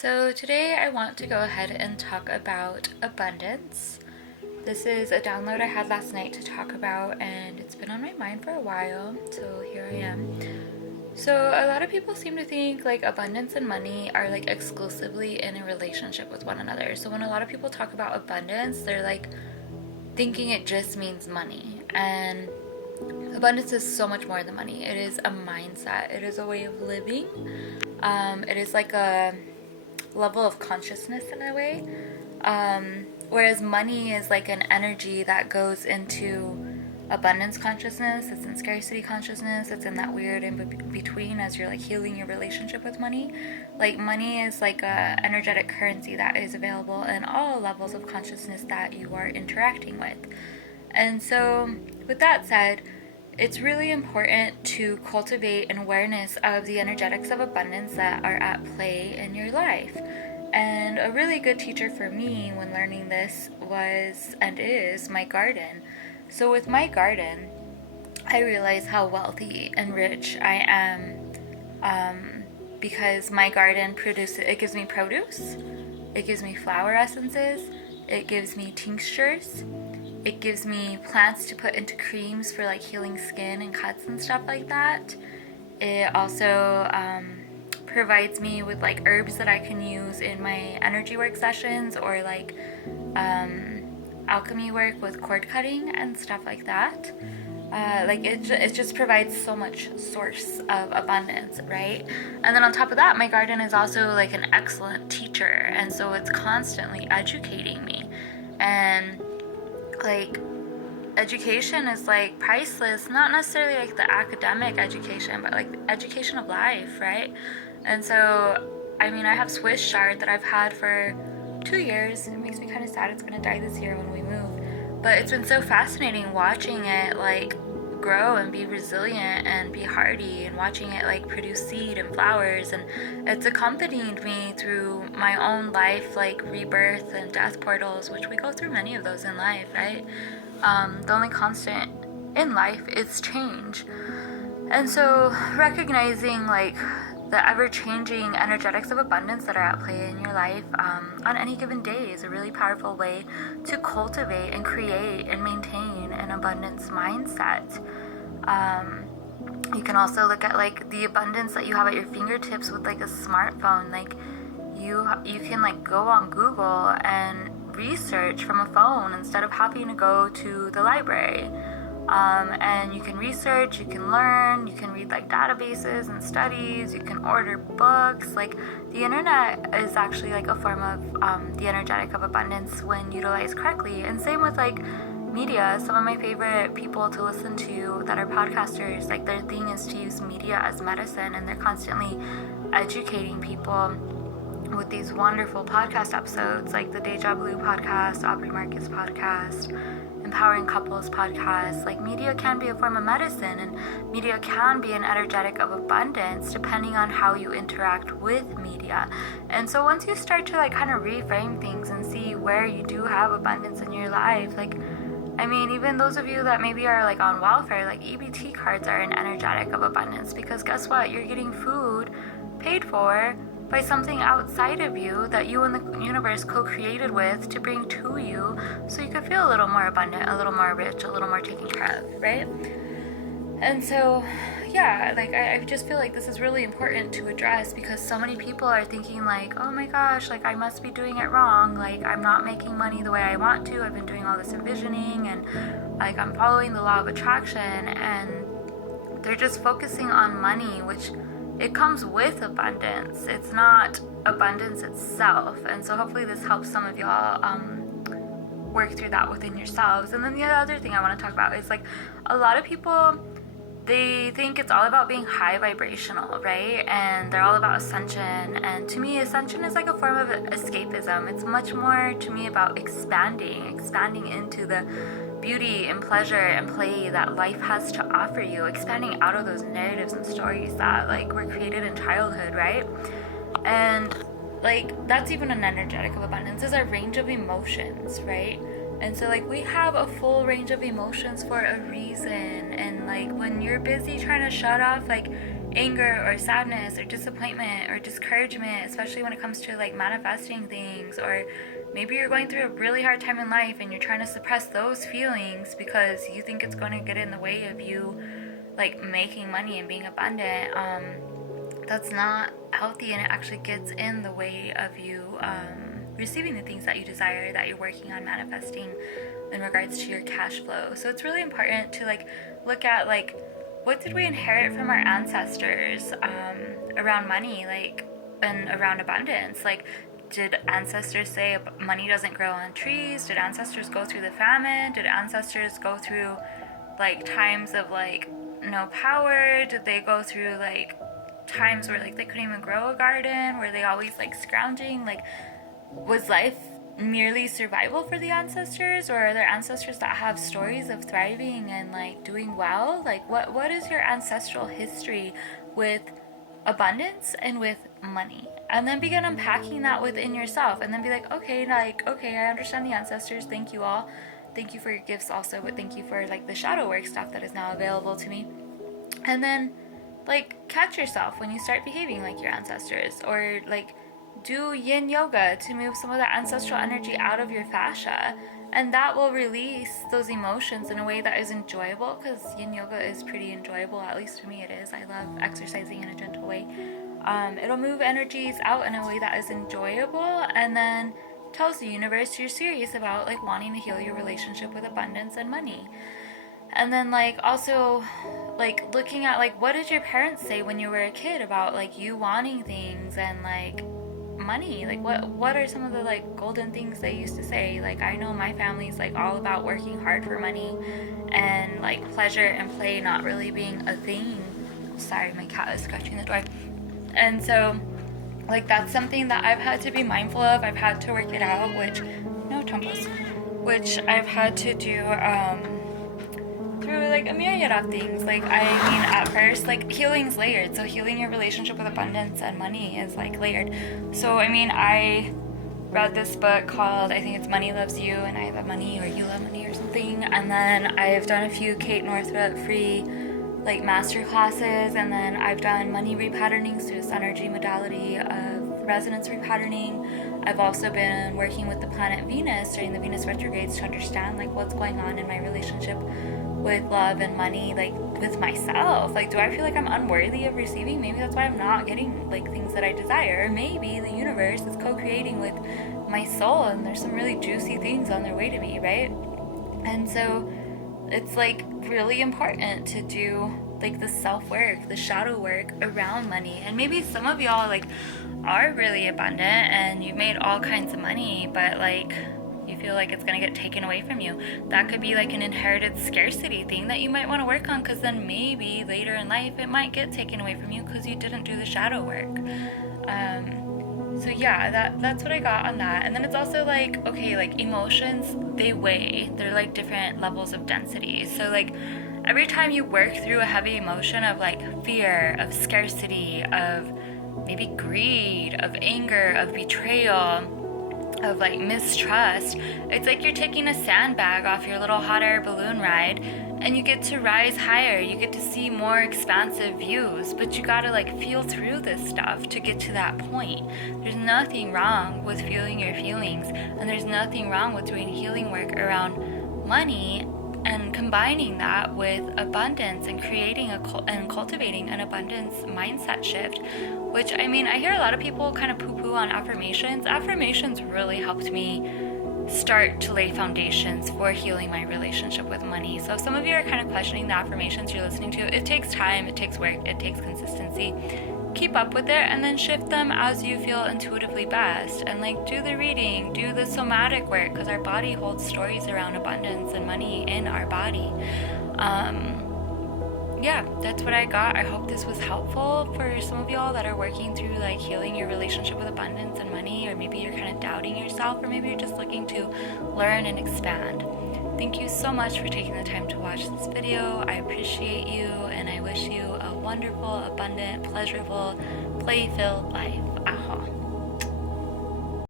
So today I want to go ahead and talk about abundance. This is a download I had last night to talk about, and it's been on my mind for a while, so here I am. So a lot of people seem to think like abundance and money are like exclusively in a relationship with one another. So when a lot of people talk about abundance, they're like thinking it just means money. And abundance is so much more than money. It is a mindset. It is a way of living. It is like a level of consciousness in a way. Whereas money is like an energy that goes into abundance consciousness, it's in scarcity consciousness, it's in that weird in between as you're like healing your relationship with money. Like money is like a energetic currency that is available in all levels of consciousness that you are interacting with. And so with that said, it's really important to cultivate an awareness of the energetics of abundance that are at play in your life. And a really good teacher for me when learning this was and is my garden. So with my garden, I realize how wealthy and rich I am because my garden it gives me produce, it gives me flower essences, it gives me tinctures, it gives me plants to put into creams for like healing skin and cuts and stuff like that. It also provides me with like herbs that I can use in my energy work sessions or like alchemy work with cord cutting and stuff like that. It just provides so much source of abundance, right? And then on top of that, my garden is also like an excellent teacher, and so it's constantly educating me. And like education is like priceless, not necessarily like the academic education, but like the education of life, right? And so I mean, I have Swiss chard that I've had for 2 years, and it makes me kind of sad it's gonna die this year when we move, but it's been so fascinating watching it like grow and be resilient and be hardy, and watching it like produce seed and flowers, and it's accompanied me through my own life, like rebirth and death portals, which we go through many of those in life, right? The only constant in life is change. And so recognizing like the ever-changing energetics of abundance that are at play in your life on any given day is a really powerful way to cultivate and create and maintain an abundance mindset. You can also look at like the abundance that you have at your fingertips with like a smartphone. Like you can like go on Google and research from a phone instead of having to go to the library. And you can research, you can learn, you can read like databases and studies, you can order books. Like the internet is actually like a form of the energetic of abundance when utilized correctly. And same with like media. Some of my favorite people to listen to that are podcasters, like their thing is to use media as medicine, and they're constantly educating people with these wonderful podcast episodes like the Deja Blue podcast, Aubrey Marcus podcast, Empowering Couples podcast. Like media can be a form of medicine, and media can be an energetic of abundance depending on how you interact with media. And so once you start to like kind of reframe things and see where you do have abundance in your life, like I mean, even those of you that maybe are like on welfare, like EBT cards are an energetic of abundance, because guess what? You're getting food paid for by something outside of you that you and the universe co-created with to bring to you, so you could feel a little more abundant, a little more rich, a little more taken care of, right? And so yeah, like I just feel like this is really important to address, because so many people are thinking like, oh my gosh, like I must be doing it wrong, like I'm not making money the way I want to, I've been doing all this envisioning, and like I'm following the law of attraction, and they're just focusing on money, which it comes with abundance. It's not abundance itself. And so hopefully this helps some of y'all work through that within yourselves. And then the other thing I want to talk about is like a lot of people, they think it's all about being high vibrational, right? And they're all about ascension. And to me, ascension is like a form of escapism. It's much more to me about expanding into the beauty and pleasure and play that life has to offer you, expanding out of those narratives and stories that like were created in childhood, right? And like that's even an energetic of abundance, is our range of emotions, right? And so like we have a full range of emotions for a reason, and like when you're busy trying to shut off like anger or sadness or disappointment or discouragement, especially when it comes to like manifesting things, or maybe you're going through a really hard time in life and you're trying to suppress those feelings because you think it's going to get in the way of you like making money and being abundant. That's not healthy, and it actually gets in the way of you receiving the things that you desire, that you're working on manifesting in regards to your cash flow. So it's really important to like look at like, what did we inherit from our ancestors around money, like, and around abundance? Like, did ancestors say money doesn't grow on trees? Did ancestors go through the famine? Did ancestors go through like times of like no power? Did they go through like times where like they couldn't even grow a garden? Were they always like scrounging? Like, was life merely survival for the ancestors, or are there ancestors that have stories of thriving and like doing well? Like, what is your ancestral history with abundance and with money? And then begin unpacking that within yourself, and then be like, okay, I understand the ancestors, thank you all, thank you for your gifts also, but thank you for like the shadow work stuff that is now available to me. And then like catch yourself when you start behaving like your ancestors, or like do yin yoga to move some of that ancestral energy out of your fascia, and that will release those emotions in a way that is enjoyable, because yin yoga is pretty enjoyable, at least to me it is. I love exercising in a gentle way. It'll move energies out in a way that is enjoyable, and then tells the universe you're serious about like wanting to heal your relationship with abundance and money. And then like also like looking at like, what did your parents say when you were a kid about like you wanting things and like money? Like what are some of the like golden things they used to say? Like, I know my family's like all about working hard for money, and like pleasure and play not really being a thing. Sorry, my cat is scratching the door. And so like that's something that I've had to be mindful of. I've had to work it out, which I've had to do through like a myriad of things. Like, I mean, at first, like, healing's layered. So healing your relationship with abundance and money is like layered. So I mean, I read this book called, I think it's Money Loves You, and I Love Money, or You Love Money, or something. And then I've done a few Kate Northrup free like master classes, and then I've done money repatternings through this energy modality of resonance repatterning. I've also been working with the planet Venus during the Venus retrogrades to understand like what's going on in my relationship with love and money, like with myself. Like, do I feel like I'm unworthy of receiving? Maybe that's why I'm not getting like things that I desire. Or maybe the universe is co-creating with my soul, and there's some really juicy things on their way to me, right? And so it's like really important to do like the self-work, the shadow work around money. And maybe some of y'all like are really abundant and you've made all kinds of money, but like you feel like it's going to get taken away from you. That could be like an inherited scarcity thing that you might want to work on, because then maybe later in life it might get taken away from you because you didn't do the shadow work. So yeah, that's what I got on that. And then it's also like, okay, like emotions, they weigh. They're like different levels of density. So like every time you work through a heavy emotion of like fear, of scarcity, of maybe greed, of anger, of betrayal, of like mistrust, it's like you're taking a sandbag off your little hot air balloon ride, and you get to rise higher, you get to see more expansive views, but you gotta like feel through this stuff to get to that point. There's nothing wrong with feeling your feelings, and there's nothing wrong with doing healing work around money and combining that with abundance and creating and cultivating an abundance mindset shift. Which, I mean, I hear a lot of people kind of poo-poo on affirmations. Affirmations really helped me start to lay foundations for healing my relationship with money. So if some of you are kind of questioning the affirmations you're listening to, it takes time, it takes work, it takes consistency. Keep up with it, and then shift them as you feel intuitively best. And like do the reading, do the somatic work, because our body holds stories around abundance and money in our body. Yeah, that's what I got. I hope this was helpful for some of y'all that are working through like healing your relationship with abundance and money, or maybe you're kind of doubting yourself, or maybe you're just looking to learn and expand. Thank you so much for taking the time to watch this video. I appreciate you, and I wish you a wonderful, abundant, pleasurable, play-filled life. Aha.